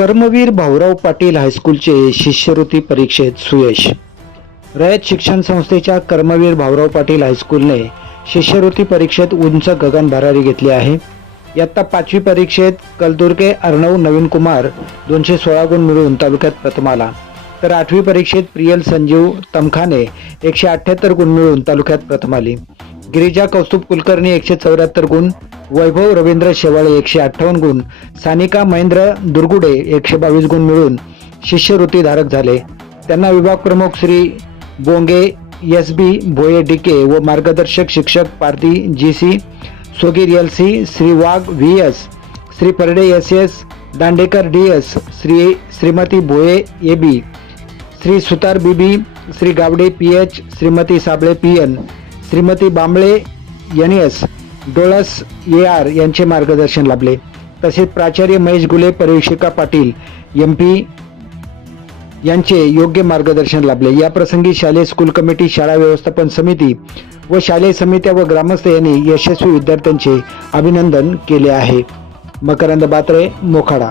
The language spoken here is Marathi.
कर्मवीर भाऊराव पाटील हायस्कूलचे शिष्यवृत्ती परीक्षेत सुयश. रयत शिक्षण संस्थेच्या कर्मवीर भाऊराव पाटील हायस्कूलने शिष्यवृत्ती परीक्षेत उंच गगन भरारी घेतली आहे. इयत्ता पाचवी परीक्षेत कलदुर्गे अर्णव नवीन कुमार दोनशे सोळा गुण मिळवून तालुक्यात प्रथम आला. तर आठवी परीक्षेत प्रियल संजीव तमखाने एकशे अठ्ठ्याहत्तर गुण मिळवून तालुक्यात प्रथम आली. गिरिजा कौस्तुभ कुलकर्णी एकशे चौऱ्याहत्तर गुण वैभव रवींद्र शेवाळे एकशे अठ्ठावन्न गुण सानिका महेंद्र दुर्गुडे एकशे बावीस गुण मिळून शिष्यवृत्तीधारक झाले. त्यांना विभाग प्रमुख Shri Bonge S B Bhoye D K व मार्गदर्शक शिक्षक Pardhi G C Sogir L C Shri Wagh V S Shri Parde S S Dandekar D S Shri Shrimati Bhoye A B Shri Sutar B B Shri Gawade P H Shrimati Sable P N Shrimati Bamble N S Dolas A R यांचे मार्गदर्शन लाभले. तसेच प्राचार्य महेश गुले परिवेशिका पाटील एम पी यांचे योग्य मार्गदर्शन लाभले. या प्रसंगी शालेय स्कूल कमिटी शाळा व्यवस्थापन समिती व शालेय समित्या व ग्रामस्थ यांनी यशस्वी विद्यार्थ्यांचे अभिनंदन केले आहे. मकरंद बात्रे मोखाडा.